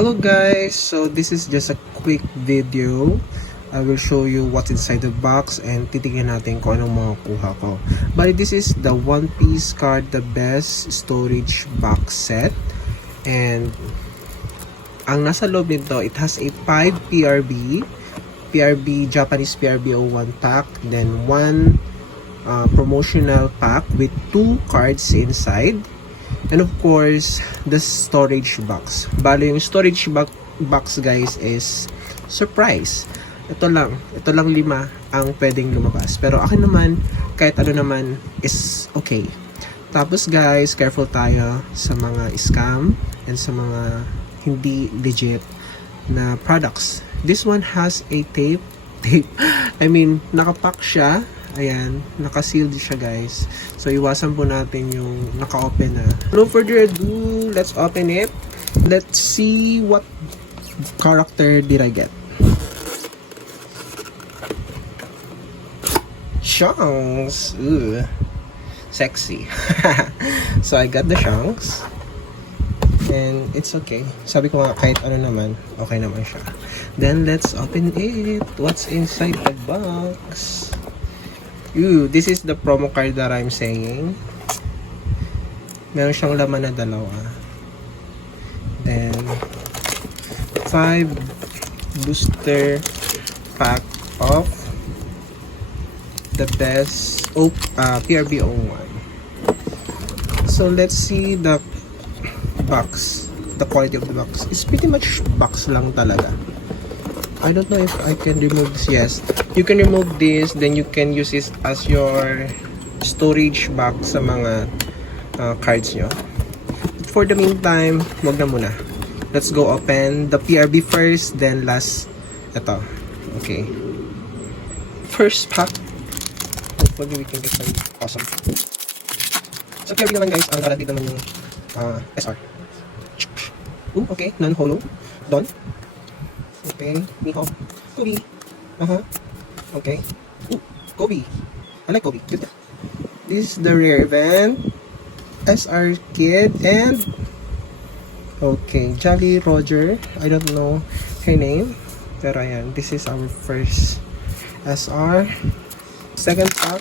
Hello guys, so this is just a quick video. I will show you what's inside the box and titignan natin kung anong mga kuha ko. But this is the One Piece Card The Best Storage Box Set. And ang nasa loob nito, it has a 5 PRB Japanese PRB 01 pack, then 1 promotional pack with 2 cards inside. And of course, the storage box. Bale, yung storage box guys is surprise. Ito lang 5 ang pwedeng lumabas. Pero akin naman, kahit ano naman is okay. Tapos guys, careful tayo sa mga scam and sa mga hindi legit na products. This one has a tape. I mean, nakapack siya. Ayan, naka-sealed siya guys. So, iwasan po natin yung naka-open na. No further ado, let's open it. Let's see what character did I get. Shanks! Ooh, sexy. So, I got the Shanks. And it's okay. Sabi ko nga, kahit ano naman, okay naman siya. Then, let's open it. What's inside the box? Ooh, this is the promo card that I'm saying. Meron siyang laman na 2. Then, 5 booster pack of the best PRB 01. So, let's see the box. The quality of the box. It's pretty much box lang talaga. I don't know if I can remove this. Yes, you can remove this, then you can use this as your storage box sa mga cards nyo. For the meantime, wag na muna. Let's go open the PRB first, then last ito. Okay. First pack. Hopefully we can get some awesome. So PRB naman guys, ang guaranteed naman yung SR. Ooh, okay, non-holo. Done. Okay, Miho. Kobe. Okay. Ooh, Kobe. I like Kobe. Good. This is the rare event. SR Kid and okay, Jolly Roger. I don't know her name. Pero ayan, this is our first SR. Second pack.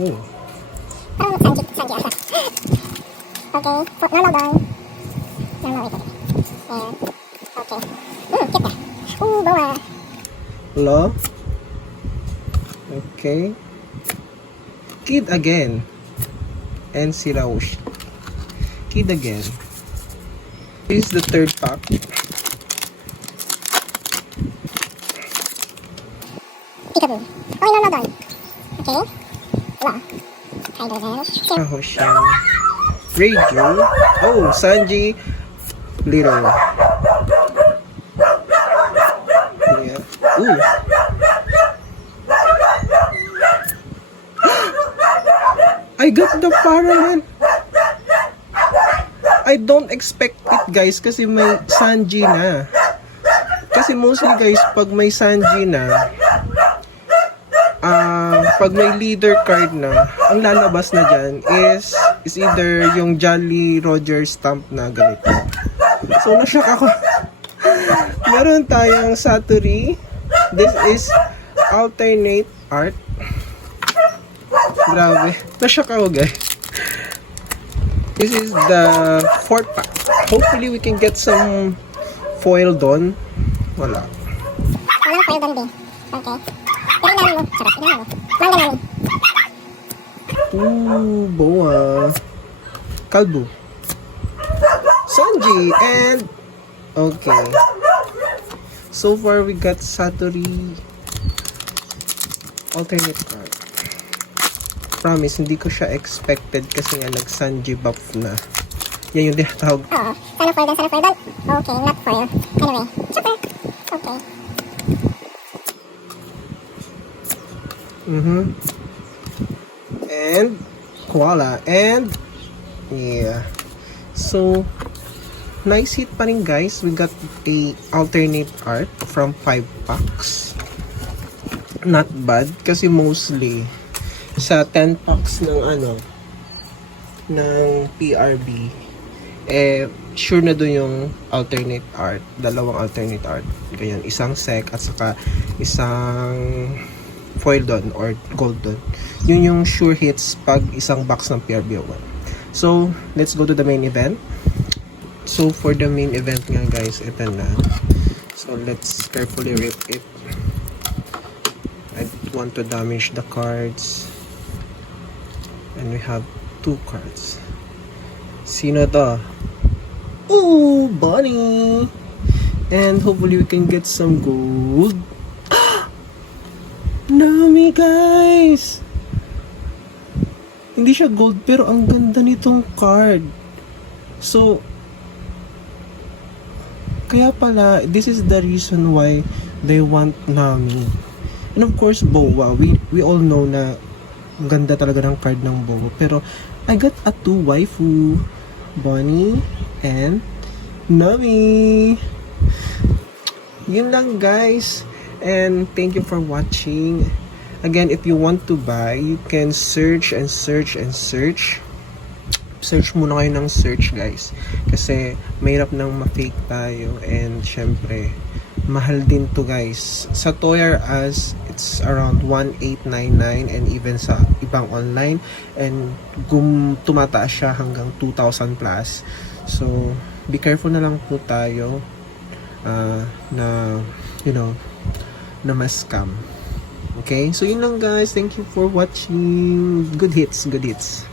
Ooh. Sanji. Okay, normal down. Normal ito. And okay. Cute na. Bawa. Hello? Okay. Kid again. And si Raush. Kid again. This is the third pack. Peekaboo. Okay, normal down. Okay. Wow. Hydrogen. Hoshin. Reiju. Oh, Sanji. Little. Yeah. Ooh. I got the Paraman. I don't expect it guys kasi may Sanji na. Kasi mostly guys pag may Sanji na, pag may leader card na, ang lalabas na dyan is either yung Jolly Roger stamp na ganito. So na-shock ako. Meron tayong Satori. This is alternate art. Grabe. Na-shock ako guys. This is the 4th pack. Hopefully we can get some foil doon. Wala. Walang foil doon din. Okay. Pero inamin mo. Sarap. Inamin mo. Manga namin. Ooh, boa. Kalbu. Sanji and okay. So far we got Satori alternate card. Promise, hindi ko siya expected kasi nga nag-Sanji buff na. Yan yung tinatawag. Oo. Sana foil doon. Okay, not foil. Anyway. Super. Okay. And Koala. And yeah. So nice hit pa rin guys. We got a alternate art from 5 packs. Not bad kasi mostly sa 10 packs ng ng PRB sure na doon yung alternate art, dalawang alternate art. Ganyan, isang sec at saka isang foil doon or gold doon. Yun yung sure hits pag isang box ng PRB01. So, let's go to the main event. So, for the main event nga guys, ito na. So, let's carefully rip it. I don't want to damage the cards. And we have 2 cards. Sino to? Ooh, Bunny! And hopefully we can get some gold. Nami guys! Hindi siya gold pero ang ganda nitong card. So, kaya pala, this is the reason why they want Nami. And of course, Boa. We all know na ang ganda talaga ng card ng Boa. Pero, I got a 2 waifu. Bonnie and Nami. Yun lang guys. And thank you for watching. Again, if you want to buy, you can search and search and search. Search muna kayo ng search guys. Kasi mahirap nang ma-fake tayo. And syempre, mahal din to guys. Sa Toy R Us, it's around 1,899 and even sa ibang online. And tumataas siya hanggang 2,000 plus. So, be careful na lang po tayo na, na ma-scam. Okay? So, yun lang guys. Thank you for watching. Good hits, good hits.